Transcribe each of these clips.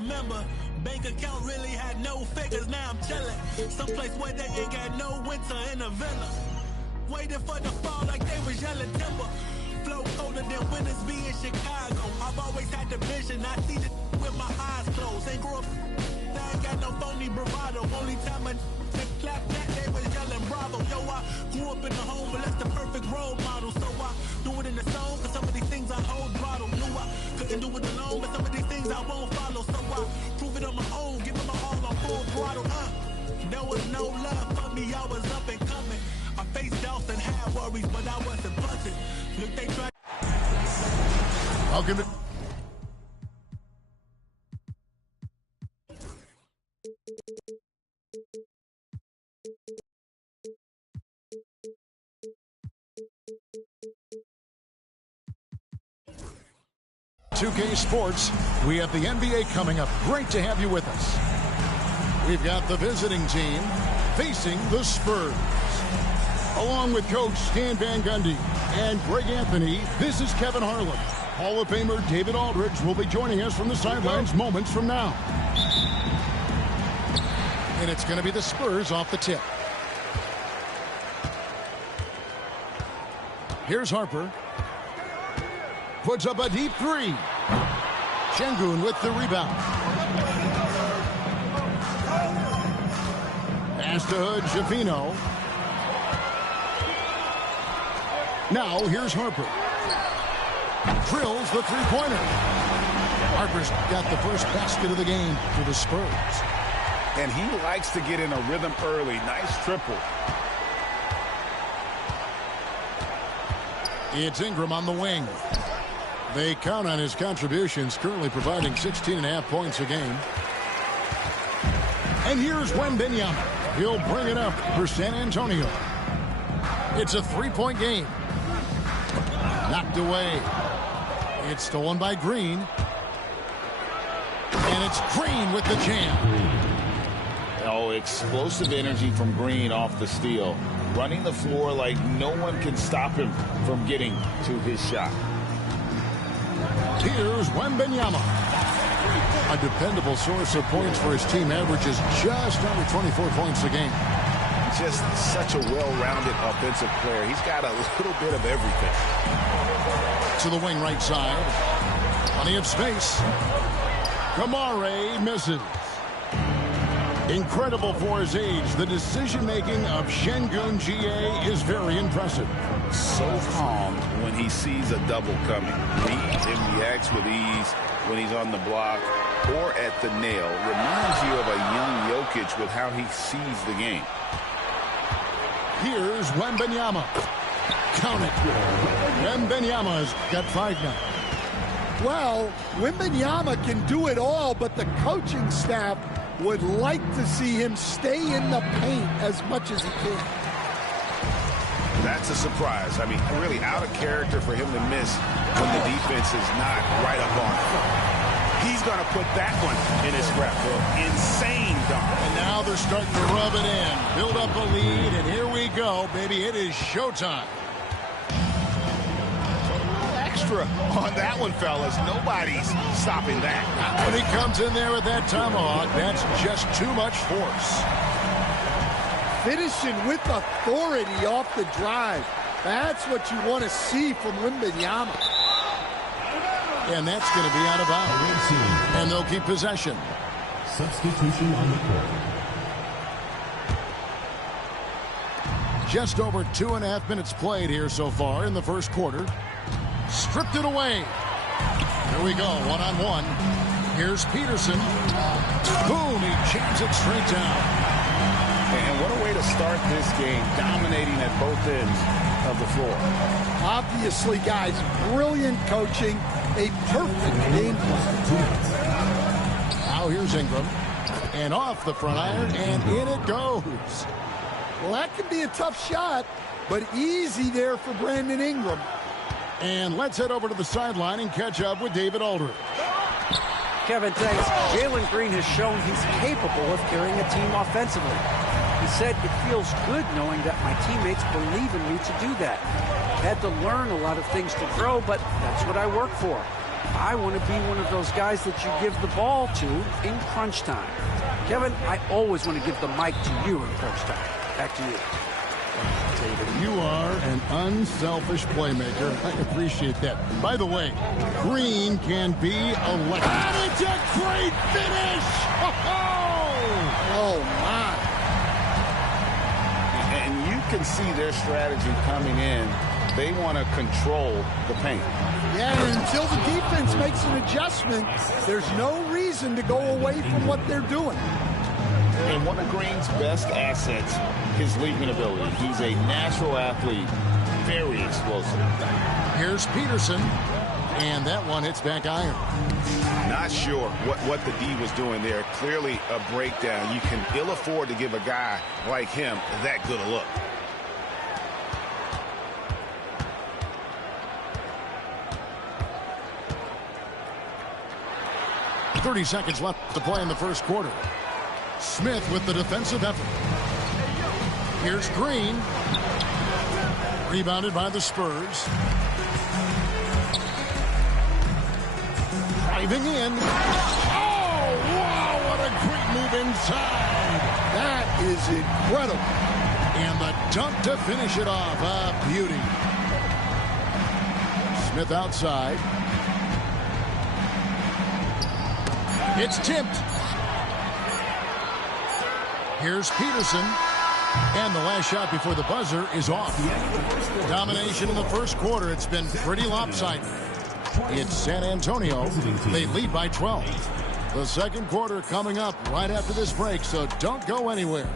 remember. Bank account really had no figures, now I'm chillin'. Someplace where they ain't got no winter in a villa. Waiting for the fall like they was yelling timber. Flow colder than winters be in Chicago. I've always had the vision, I see the with my eyes closed. Ain't grew up, I ain't got no phony bravado. Only time I clap that, they was yelling bravo. Yo, I grew up in the home, but that's the perfect role model. So I do it in the song, cause some of these things I hold bottle. Knew I couldn't do it alone, but some of these things I won't follow. So I prove it on my own, give it my all on full throttle. There was no love for me, I was up and coming. I faced doubts and had worries, but I wasn't busted. Look, they tried. I'll give it. Lsu Vs Sports, we have the NBA coming up. Great to have you with us. We've got the visiting team facing the Spurs. Along with Coach Stan Van Gundy and Greg Anthony, this is Kevin Harlan. Hall of Famer David Aldridge will be joining us from the sidelines moments from now. And it's going to be the Spurs off the tip. Here's Harper. Puts up a deep three. Şengün with the rebound. Pass to Hood, Schifino. Now here's Harper. Drills the three-pointer. Harper's got the first basket of the game for the Spurs. And he likes to get in a rhythm early. Nice triple. It's Ingram on the wing. They count on his contributions, currently providing 16.5 points a game. And here's Wembanyama. He'll bring it up for San Antonio. It's a three-point game. Knocked away. It's stolen by Green. And it's Green with the jam. Oh, explosive energy from Green off the steal. Running the floor like no one can stop him from getting to his shot. Here's Wembanyama. A dependable source of points for his team, averages just under 24 points a game. Just such a well-rounded offensive player. He's got a little bit of everything. To the wing right side. Plenty of space. Kamare misses. Incredible for his age. The decision-making of Şengün GA is very impressive. So calm when he sees a double coming. Reads and reacts with ease when he's on the block or at the nail. Reminds you of a young Jokic with how he sees the game. Here's Wembanyama. Count it. Wembanyama's got 5 now. Well, Wembanyama can do it all, but the coaching staff would like to see him stay in the paint as much as he can. That's a surprise. I mean, really out of character for him to miss when the defense is not right up on him. He's going to put that one in his scrapbook. Insane dunk. And now they're starting to rub it in. Build up a lead, and here we go, baby. It is showtime. Extra on that one, fellas. Nobody's stopping that. When he comes in there with that tomahawk, that's just too much force. Finishing with authority off the drive. That's what you want to see from Wembanyama. And that's going to be out of bounds. And they'll keep possession. Substitution on the court. Just over 2.5 minutes played here so far in the first quarter. Stripped it away. Here we go, one-on-one. Here's Peterson. Boom, he jams it straight down. And what a way to start this game, dominating at both ends of the floor. Obviously, guys, brilliant coaching, a perfect game plan. Now here's Ingram. And off the front iron, and in it goes. Well, that can be a tough shot, but easy there for Brandon Ingram. And let's head over to the sideline and catch up with David Aldridge. Kevin, thanks. Jalen Green has shown he's capable of carrying a team offensively. He said, it feels good knowing that my teammates believe in me to do that. Had to learn a lot of things to grow, but that's what I work for. I want to be one of those guys that you give the ball to in crunch time. Kevin, I always want to give the mic to you in crunch time. Back to you. David, you are an unselfish playmaker. I appreciate that. By the way, Green can be electric. And it's a great finish! Oh, my. And you can see their strategy coming in. They want to control the paint. Yeah, and until the defense makes an adjustment, there's no reason to go away from what they're doing. And one of Green's best assets, his leaping ability. He's a natural athlete, very explosive. Here's Peterson, and that one hits back iron. Not sure what the D was doing there. Clearly a breakdown. You can ill afford to give a guy like him that good a look. .30 seconds left to play in the first quarter. Smith with the defensive effort. Here's Green. Rebounded by the Spurs. Driving in. Oh, wow, what a great move inside. That is incredible. And the dunk to finish it off. A beauty. Smith outside. It's tipped. Here's Peterson. And the last shot before the buzzer is off. Domination in the first quarter. It's been pretty lopsided. It's San Antonio. They lead by 12. The second quarter coming up right after this break, so don't go anywhere.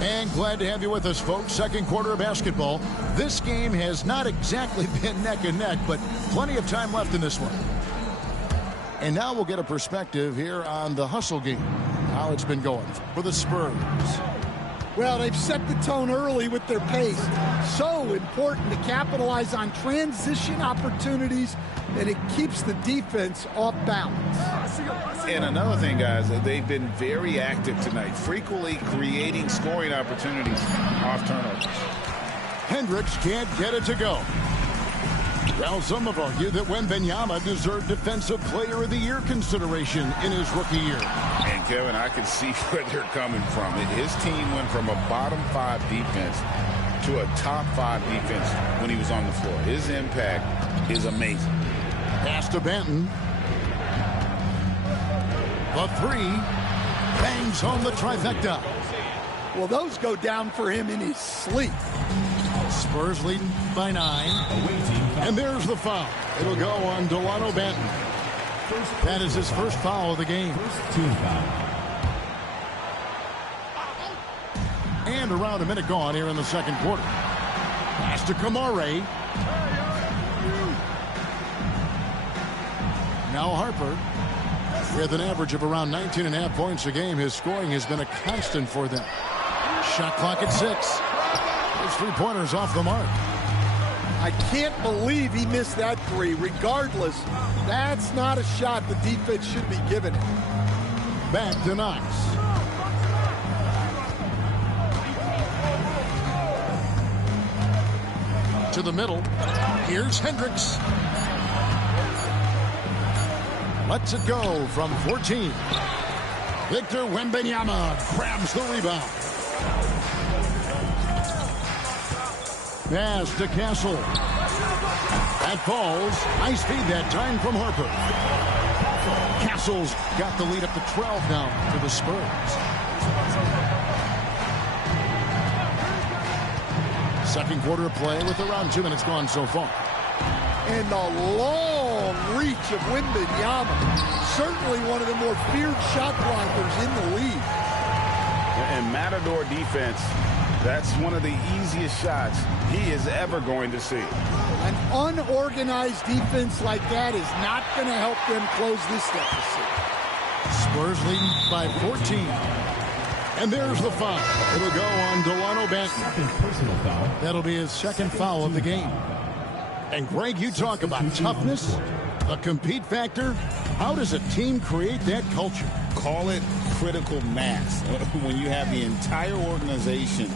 And glad to have you with us, folks. Second quarter of basketball. This game has not exactly been neck and neck, but plenty of time left in this one. And now we'll get a perspective here on the hustle game, how it's been going for the Spurs. Well, they've set the tone early with their pace. So important to capitalize on transition opportunities, and it keeps the defense off balance. And another thing, guys, they've been very active tonight, frequently creating scoring opportunities off turnovers. Hendricks can't get it to go. Well, some have argued that Wembanyama deserved Defensive Player of the Year consideration in his rookie year. And, Kevin, I can see where they're coming from. His team went from a bottom 5 defense to a top 5 defense when he was on the floor. His impact is amazing. Pass to Benton. The three bangs home the trifecta. Well, those go down for him in his sleep. Spurs leading by 9. And there's the foul. It'll go on Delano Benton. That is his first foul of the game. And around a minute gone here in the second quarter. Pass to Kamare. Now Harper. With an average of around 19.5 points a game, his scoring has been a constant for them. Shot clock at 6. His three-pointers off the mark. I can't believe he missed that three. Regardless, that's not a shot the defense should be giving it. Back to Knox. To the middle. Here's Hendricks. Lets it go from 14. Victor Wembanyama grabs the rebound. Pass to Castle. That falls. Nice feed that time from Harper. Castle's got the lead up to 12 now for the Spurs. Second quarter of play with around 2 minutes gone so far. And the long reach of Wembanyama. Certainly one of the more feared shot blockers in the league. And Matador defense, that's one of the easiest shots he is ever going to see. An unorganized defense like that is not going to help them close this deficit. Spurs leading by 14. And there's the foul. It'll go on Delano Benton. That'll be his second foul of the game. And Greg, you talk about toughness, the compete factor. How does a team create that culture? Call it critical mass. When you have the entire organization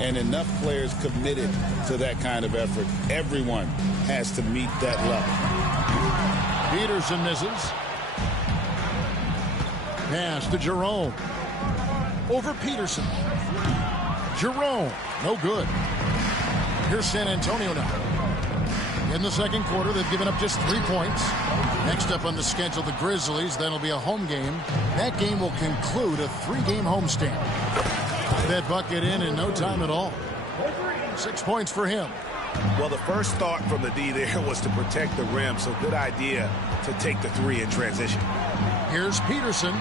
and enough players committed to that kind of effort. Everyone has to meet that level. Peterson misses. Pass to Jerome. Over Peterson. Jerome, no good. Here's San Antonio now. In the second quarter, they've given up just 3 points. Next up on the schedule, the Grizzlies. That'll be a home game. That game will conclude a 3-game homestand. That bucket in no time at all. 6 points for him. Well, the first thought from the D there was to protect the rim, so good idea to take the 3 in transition. Here's Peterson.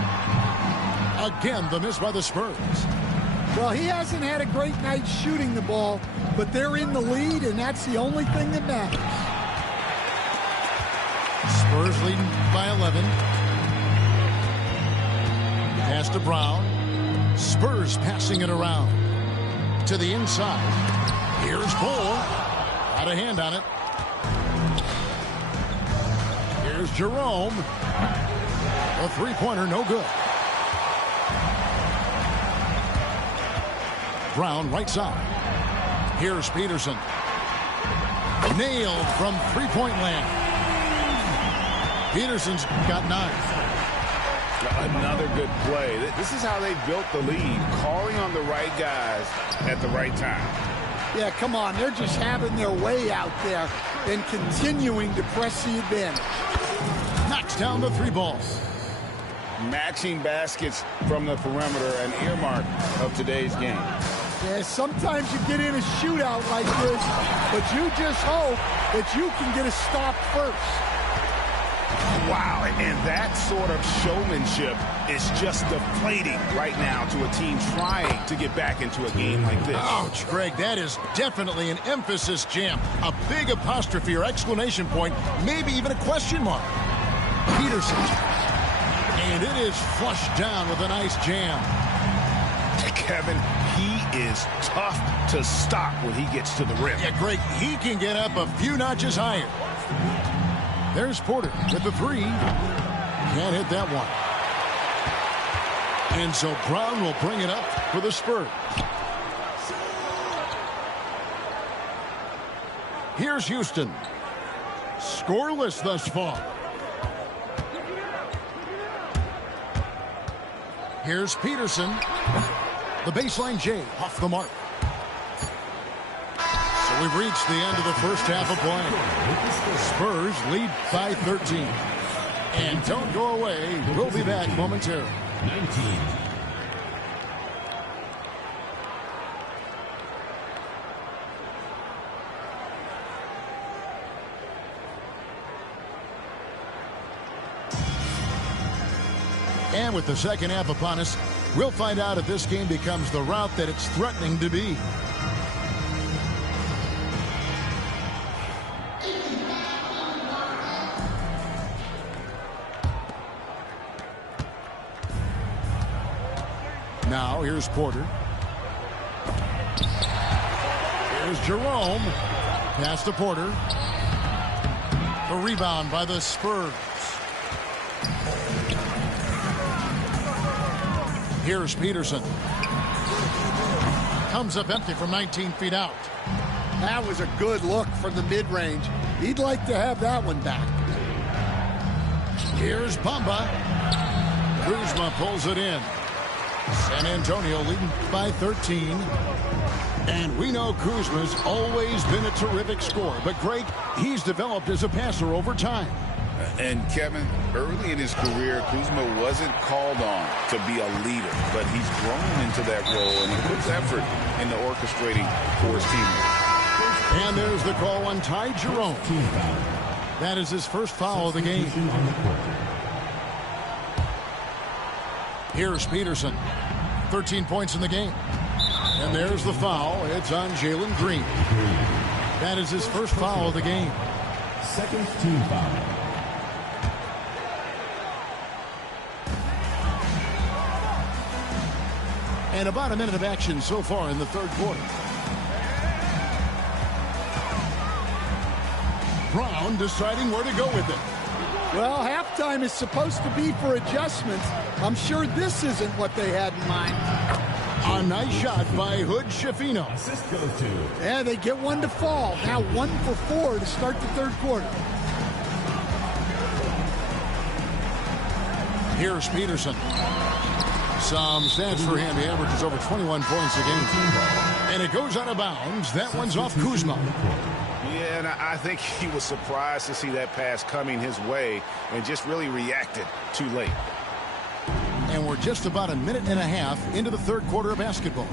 Again, the miss by the Spurs. Well, he hasn't had a great night shooting the ball, but they're in the lead, and that's the only thing that matters. Spurs leading by 11. Pass to Brown. Spurs passing it around. To the inside. Here's Bull. Got a hand on it. Here's Jerome. A three-pointer, no good. Brown right side. Here's Peterson. Nailed from three-point land. Peterson's got 9. Another good play. This is how they built the lead, calling on the right guys at the right time. Yeah, come on. They're just having their way out there and continuing to press the advantage. Knocks down the 3 ball. Matching baskets from the perimeter, an earmark of today's game. Yeah, sometimes you get in a shootout like this, but you just hope that you can get a stop first. Wow, and that sort of showmanship is just deflating right now to a team trying to get back into a game like this. Ouch, Greg, that is definitely an emphasis jam. A big apostrophe or exclamation point, maybe even a question mark. Peterson. And it is flushed down with a nice jam. Kevin, he is tough to stop when he gets to the rim. Yeah, Greg, he can get up a few notches higher. There's Porter with the 3. Can't hit that one. And so Brown will bring it up for the Spurs. Here's Houston. Scoreless thus far. Here's Peterson. The baseline J off the mark. So we've reached the end of the first half of play. Spurs lead by 13. And don't go away. We'll be back momentarily. 19. And with the second half upon us, we'll find out if this game becomes the route that it's threatening to be. Now, here's Porter. Here's Jerome. Pass to Porter. The rebound by the Spurs. Here's Peterson. Comes up empty from 19 feet out. That was a good look from the mid-range. He'd like to have that one back. Here's Bamba. Kuzma pulls it in. San Antonio leading by 13. And we know Kuzma's always been a terrific scorer. But Greg, he's developed as a passer over time. And Kevin, early in his career, Kuzma wasn't called on to be a leader, but he's grown into that role, and he puts effort into orchestrating for his teammates. And there's the call on Ty Jerome. That is his first foul of the game. Here's Peterson. 13 points in the game. And there's the foul. It's on Jalen Green. That is his first foul of the game. Second team foul. And about a minute of action so far in the third quarter. Brown deciding where to go with it. Well, halftime is supposed to be for adjustments. I'm sure this isn't what they had in mind. A nice shot by Hood Schifino. Assist goes to. Yeah, they get one to fall. Now 1 for 4 to start the third quarter. Here's Peterson. Some stats for him. He averages over 21 points a game. And it goes out of bounds. That one's off Kuzma. Yeah, and I think he was surprised to see that pass coming his way and just really reacted too late. And we're just about a minute and a half into the third quarter of basketball.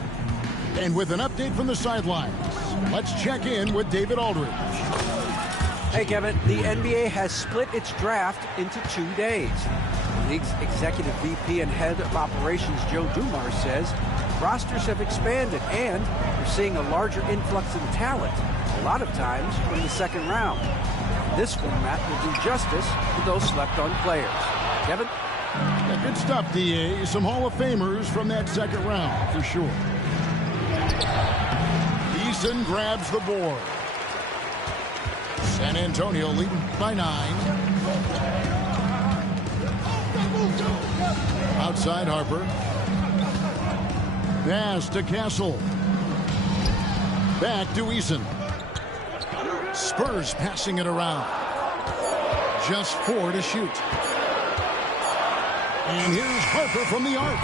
And with an update from the sidelines, let's check in with David Aldridge. Hey, Kevin, the NBA has split its draft into 2 days. The league's executive VP and head of operations, Joe Dumars, says rosters have expanded and we're seeing a larger influx in talent, a lot of times from the second round. This format will do justice to those slept-on players. Kevin? Yeah, good stuff, D.A. Some Hall of Famers from that second round, for sure. Eason grabs the board. San Antonio leading by 9. Outside Harper. Pass to Castle. Back to Eason. Spurs passing it around. Just 4 to shoot. And here's Harper from the arc.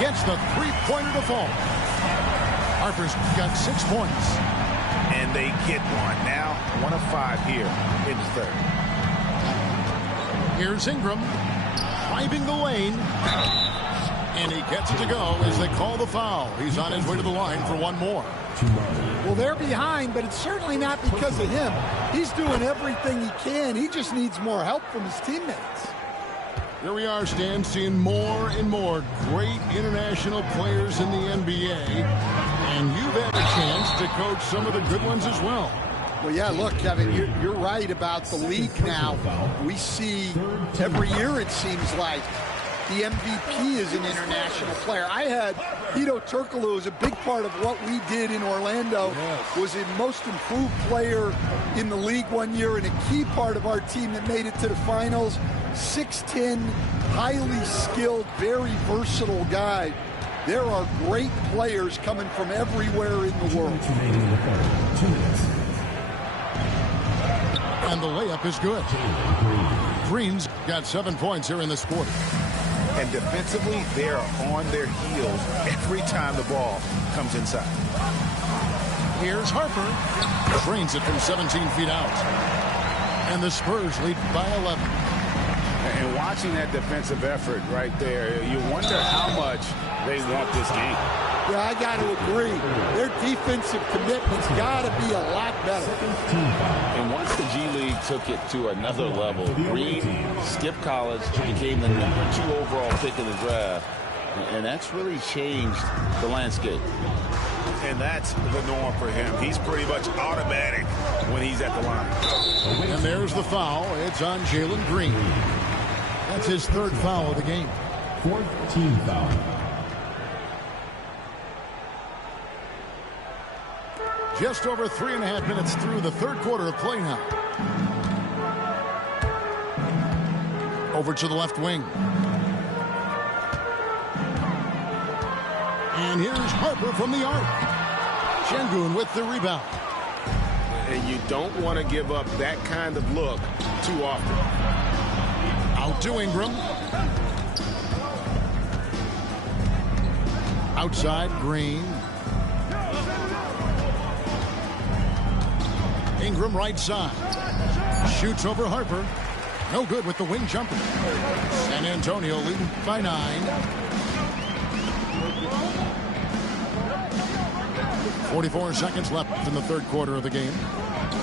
Gets the three-pointer to fall. Harper's got 6 points. And they get one. Now 1 of 5 here in the third. Here's Ingram. Driving the lane. And he gets it to go as they call the foul. He's on his way to the line for one more. Well, they're behind, but it's certainly not because of him. He's doing everything he can. He just needs more help from his teammates. Here we are, Stan, seeing more and more great international players in the NBA. And you've had a chance to coach some of the good ones as well. Well, yeah, look, Kevin, you're right about the league now. We see every year, it seems like, the MVP is an international player. I had Hedo Turkoglu as a big part of what we did in Orlando. Yes. Was a most improved player in the league one year and a key part of our team that made it to the finals. 6'10", highly skilled, very versatile guy. There are great players coming from everywhere in the world. And the layup is good. Green's got 7 points here in this quarter. And defensively, they are on their heels every time the ball comes inside. Here's Harper. Drains it from 17 feet out. And the Spurs lead by 11. And watching that defensive effort right there, you wonder how much they want this game. Yeah, I got to agree. Their defensive commitment's got to be a lot better. And once the G League took it to another level, Green skipped college, became the #2 overall pick in the draft, and that's really changed the landscape. And that's the norm for him. He's pretty much automatic when he's at the line. And there's the foul. It's on Jalen Green. That's his 3rd foul of the game. 4th team foul. Just over 3.5 minutes through the third quarter of play now. Over to the left wing. And here's Harper from the arc. Şengün with the rebound. And you don't want to give up that kind of look too often. Out to Ingram. Outside Green. Ingram right side. Shoots over Harper. No good with the wing jumper. San Antonio leading by 9. 44 seconds left in the third quarter of the game.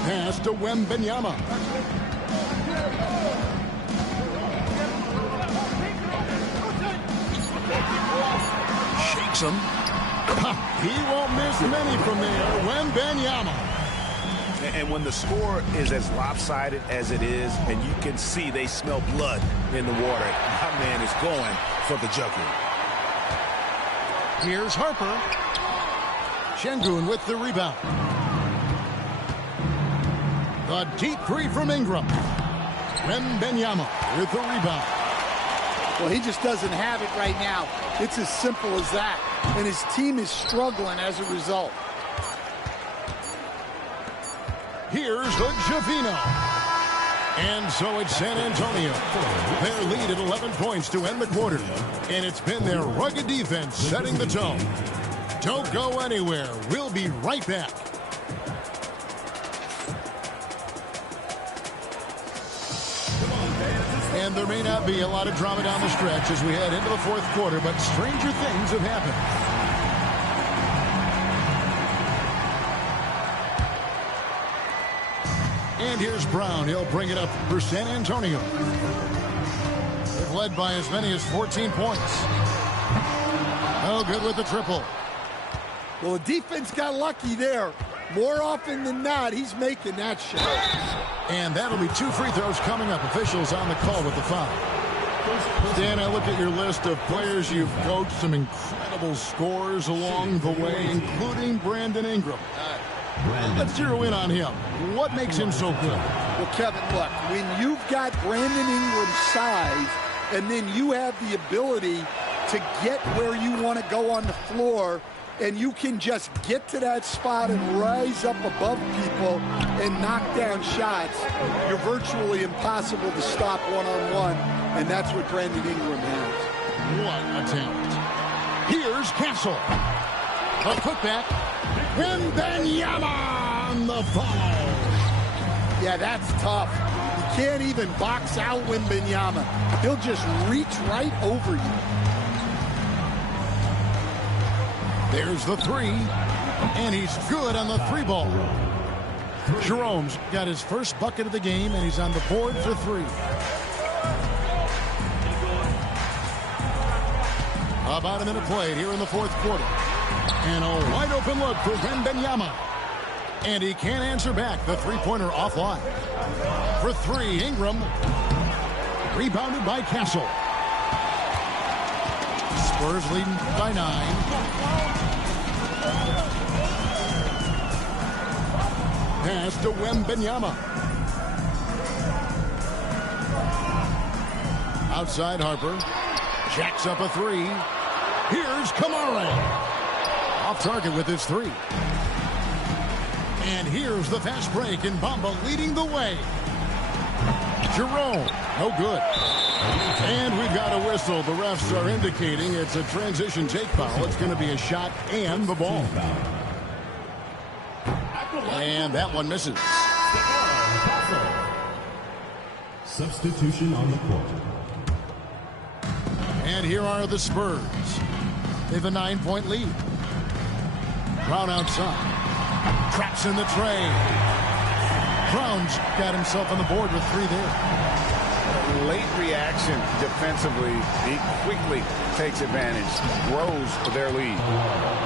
Pass to Wembanyama. Shakes him. He won't miss many from there. Wembanyama. And when the score is as lopsided as it is, and you can see they smell blood in the water, my man is going for the jugular. Here's Harper. Şengün with the rebound. The deep three from Ingram. Wembanyama with the rebound. Well, he just doesn't have it right now. It's as simple as that. And his team is struggling as a result. Here's Javino. And so it's San Antonio. Their lead at 11 points to end the quarter. And it's been their rugged defense setting the tone. Don't go anywhere. We'll be right back. And there may not be a lot of drama down the stretch as we head into the fourth quarter, but stranger things have happened. And here's Brown. He'll bring it up for San Antonio. They've led by as many as 14 points. Oh, good with the triple. Well, the defense got lucky there. More often than not, he's making that shot. And that'll be 2 free throws coming up. Officials on the call with the foul. Dan, I look at your list of players you've coached, some incredible scores along the way, including Brandon Ingram. Let's zero in on him. What makes him so good? Well, Kevin, look, when you've got Brandon Ingram's size and then you have the ability to get where you want to go on the floor, and you can just get to that spot and rise up above people and knock down shots, you're virtually impossible to stop one-on-one, and that's what Brandon Ingram has. What a talent. Here's Castle. A putback. Wembanyama on the follow. Yeah, that's tough. You can't even box out Wembanyama. He'll just reach right over you. There's the three, and he's good on the 3-ball. Jerome's got his first bucket of the game, and he's on the board for 3. About a minute played here in the fourth quarter. And a wide open look for Wembanyama. And he can't answer back. The three-pointer offline. For 3, Ingram. Rebounded by Castle. Spurs leading by 9. Pass to Wembanyama. Outside Harper. Jacks up a 3. Here's Kamara. Off target with his 3. And here's the fast break, and Bamba leading the way. Jerome, no good. And we've got a whistle. The refs are indicating it's a transition take foul. It's going to be a shot and the ball. And that one misses. Substitution on the court. And here are the Spurs. They have a 9-point lead. Brown outside. Traps in the tray. Brown's got himself on the board with 3 there. Late reaction defensively. He quickly takes advantage. Grows their lead.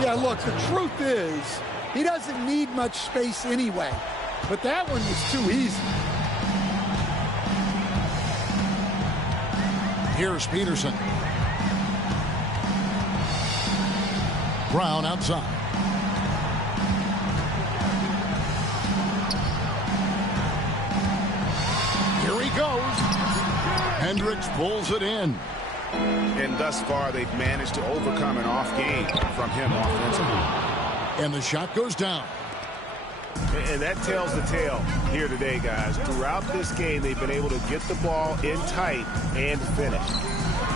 Yeah, look, the truth is, he doesn't need much space anyway. But that one was too easy. Here's Peterson. Brown outside. Here he goes. Hendricks pulls it in. And thus far, they've managed to overcome an off game from him offensively. And the shot goes down. And that tells the tale here today, guys. Throughout this game, they've been able to get the ball in tight and finish.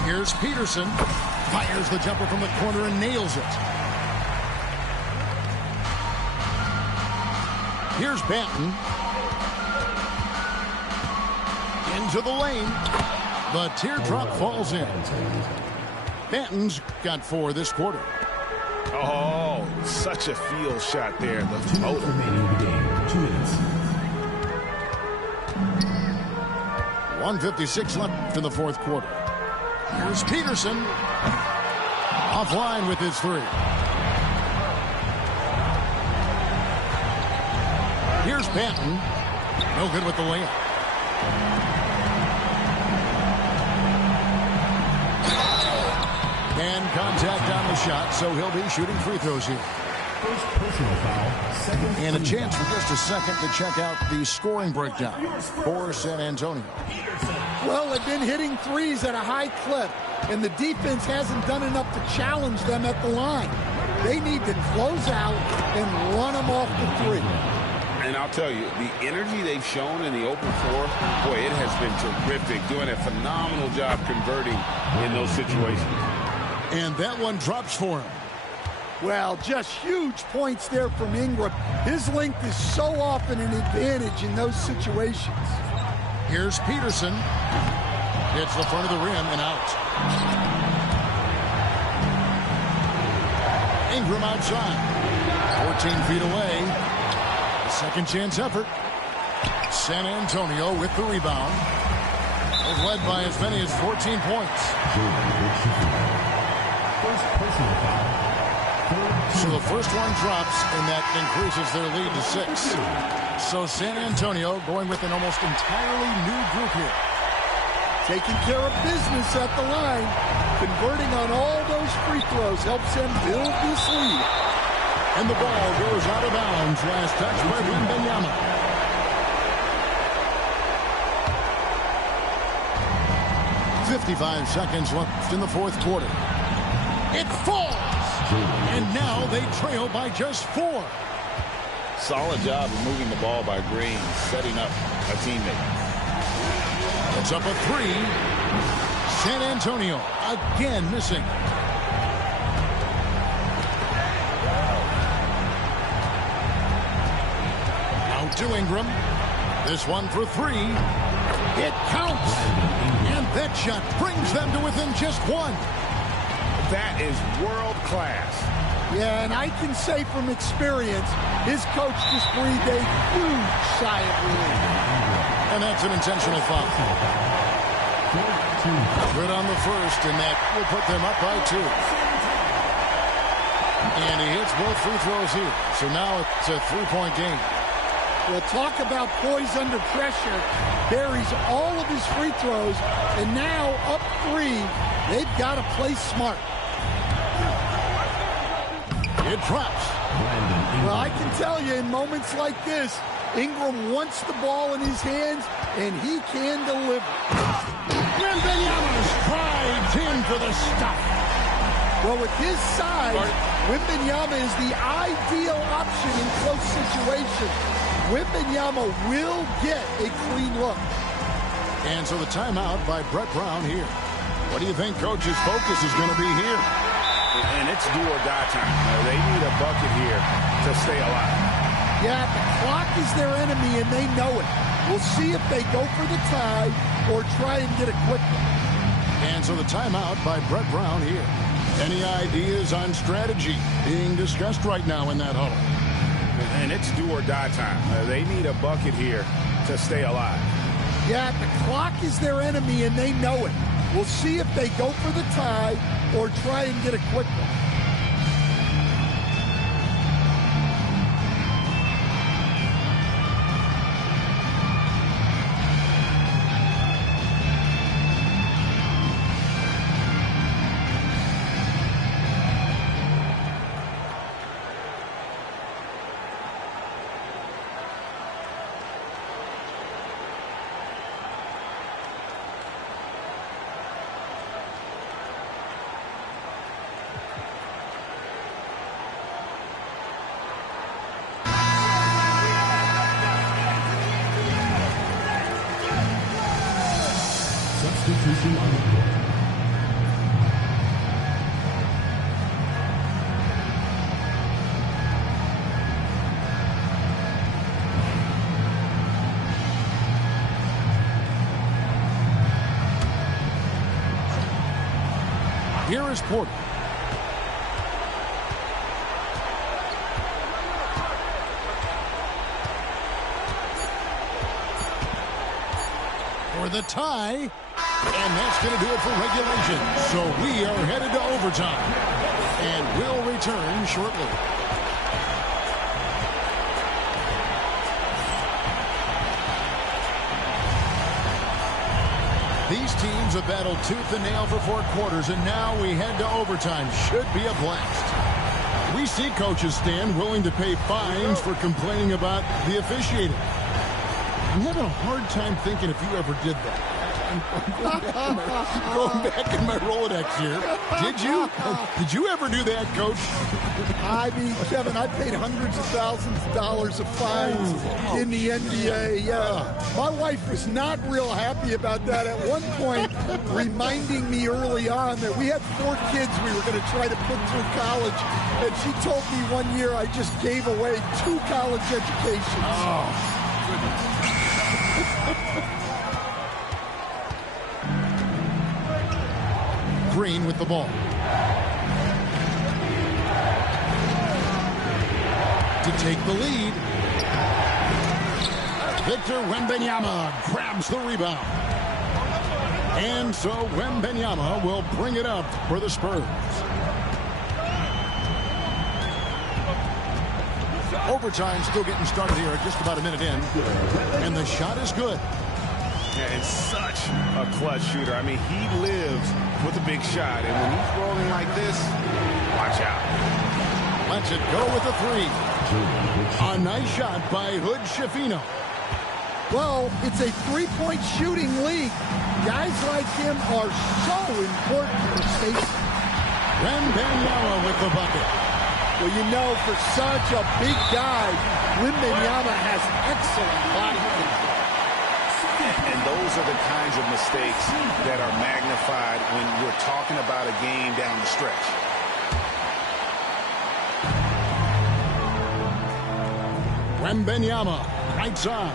Here's Peterson. Fires the jumper from the corner and nails it. Here's Banton. Into the lane. The teardrop falls in. Banton's got 4 this quarter. Oh, such a field shot there. The 2 minutes remaining in the game. 2 minutes. 1:56 left in the fourth quarter. Here's Peterson. Offline with his 3. Here's Banton. No good with the layup. And contact on the shot, so he'll be shooting free throws here. First personal foul. Second. And a chance for just a second to check out the scoring breakdown for San Antonio. Well, they've been hitting threes at a high clip, and the defense hasn't done enough to challenge them at the line. They need to close out and run them off the three. And I'll tell you, the energy they've shown in the open floor, boy, it has been terrific, doing a phenomenal job converting in those situations. And that one drops for him. Well, just huge points there from Ingram. His length is so often an advantage in those situations. Here's Peterson. Hits the front of the rim and out. Ingram outside. 14 feet away. A second chance effort. San Antonio with the rebound. They've led by as many as 14 points. First personal foul. So the first one drops, and that increases their lead to 6. So San Antonio going with an almost entirely new group here. Taking care of business at the line. Converting on all those free throws helps them build this lead. And the ball goes out of bounds. Last touch by Wembanyama. .55 seconds left in the fourth quarter. It falls! And now they trail by just 4. Solid job of moving the ball by Green, setting up a teammate. It's up a 3. San Antonio again missing. Out to Ingram. This one for 3. It counts. And that shot brings them to within just 1. That is world class. Yeah, and I can say from experience, his coach just breathed a huge sigh of relief. And that's an intentional foul. Good on the first, and that will put them up by 2. And he hits both free throws here. So now it's a 3-point game. Well, talk about poise under pressure. Buries all of his free throws, and now up 3. They've got to play smart. It drops. Well, I can tell you, in moments like this, Ingram wants the ball in his hands, and he can deliver. Wembanyama strides in for the stuff. Well, with his size, Wembanyama is the ideal option in close situations. Wembanyama will get a clean look. And so the timeout by Brett Brown here. What do you think Coach's focus is going to be here? And it's do or die time. They need a bucket here to stay alive. Yeah, the clock is their enemy, and they know it. We'll see if they go for the tie or try and get a quick one. And so the timeout by Brett Brown here. Any ideas on strategy being discussed right now in that huddle? And it's do or die time. They need a bucket here to stay alive. Yeah, the clock is their enemy, and they know it. We'll see if they go for the tie or try and get a quick one. Substitution on the court. Here is Porter. For the tie. And that's going to do it for regulation. So we are headed to overtime. And we'll return shortly. These teams have battled tooth and nail for 4 quarters, and now we head to overtime. Should be a blast. We see coaches stand willing to pay fines for complaining about the officiating. I'm having a hard time thinking if you ever did that. Going back in my Rolodex here. Did you? Did you ever do that, Coach? I mean, Kevin, I paid hundreds of thousands of dollars of fines in the NBA. My wife was not real happy about that at one point, reminding me early on that we had 4 kids we were going to try to put through college. And she told me one year I just gave away 2 college educations. Oh, Green with the ball. To take the lead. Victor Wembanyama grabs the rebound. And so Wembanyama will bring it up for the Spurs. Overtime still getting started here, just about a minute in. And the shot is good. Yeah, and such a clutch shooter. I mean, he lives with a big shot. And when he's rolling like this, watch out. Lets it go with a 3. A nice shot by Hood Schifino. Well, it's a 3-point shooting league. Guys like him are so important for space. Wembanyama with the bucket. Well, you know, for such a big guy, Wembanyama has excellent body control. And those are the kinds of mistakes that are magnified when we're talking about a game down the stretch. Wembanyama, right side.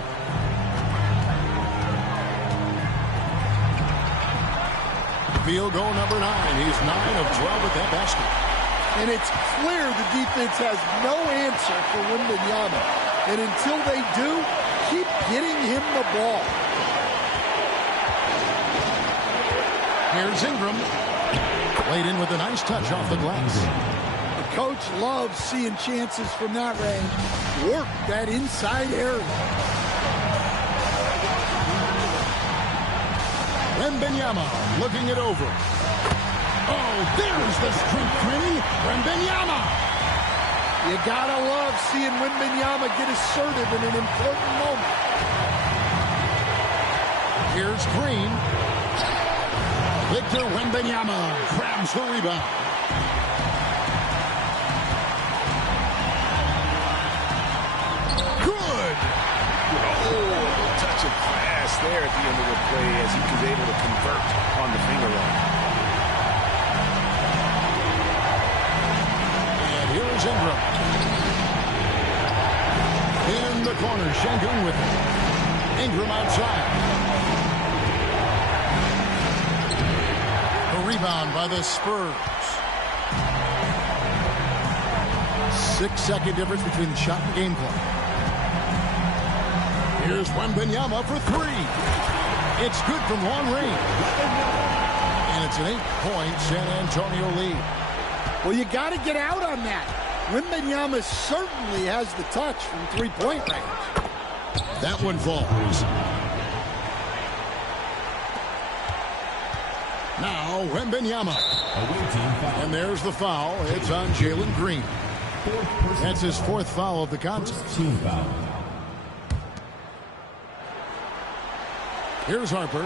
Field goal number 9. He's 9 of 12 at that basket. And it's clear the defense has no answer for Wembanyama. And until they do, keep getting him the ball. Here's Ingram. Laid in with a nice touch off the glass. The coach loves seeing chances from that range. Work that inside area. Wembanyama looking it over. Oh, there's the street king, Wembanyama. You gotta love seeing Wembanyama get assertive in an important moment. Here's Green. Victor Wembanyama grabs the rebound. Good. Oh, touch of class there at the end of the play as he was able to convert on the finger roll. And here's Ingram. In the corner, Şengün with it. Ingram outside. Rebound by the Spurs. 6-second difference between the shot and game clock. Here's Wembanyama for 3. It's good from long range. And it's an 8-point San Antonio lead. Well, you got to get out on that. Wembanyama certainly has the touch from 3-point range. That one falls. Now, Wembanyama. And there's the foul. It's on Jalen Green. That's his 4th foul of the contest. Team foul. Here's Harper.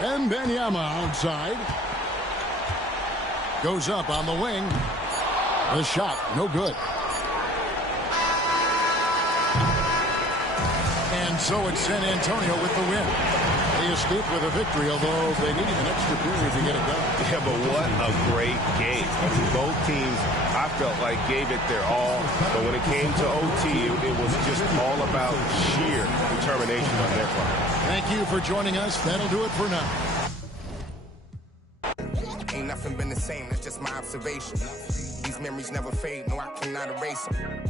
Wembanyama outside. Goes up on the wing. The shot, no good. And so it's San Antonio with the win. They escaped with a victory, although they needed an extra period to get it done. Yeah, but what a great game. Both teams, I felt like, gave it their all. But when it came to OT, it was just all about sheer determination on their part. Thank you for joining us. That'll do it for now. Ain't nothing been the same, that's just my observation. These memories never fade, no, I cannot erase them.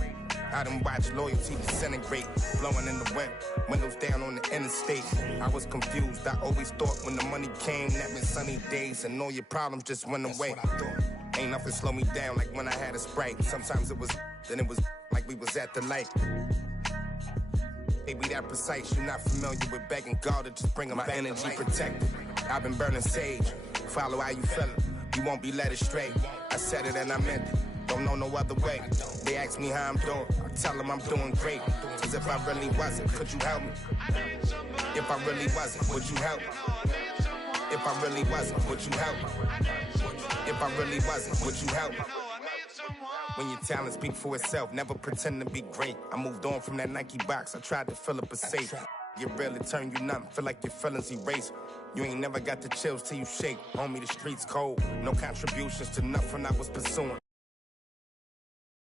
I done watched loyalty disintegrate, blowing in the wind, windows down on the interstate. I was confused, I always thought when the money came, that meant sunny days, and all your problems just went away. Ain't nothing slow me down like when I had a Sprite. Sometimes it was, then it was like we was at the light. Ain't be that precise, you're not familiar with begging God to just bring my energy protected. I've been burning sage, follow how you feelin', you won't be led astray. I said it and I meant it. Don't know no other way. They ask me how I'm doing. I tell them I'm doing great. Cause if I really wasn't, could you help me? If I really wasn't, would you help me? If I really wasn't, would you help? If I really wasn't, would you help? When your talent speak for itself, never pretend to be great. I moved on from that Nike box, I tried to fill up a safe. Get real, it turn you numb, feel like your feelings erase. You ain't never got the chills till you shake. Homie, the streets cold, no contributions to nothing I was pursuing.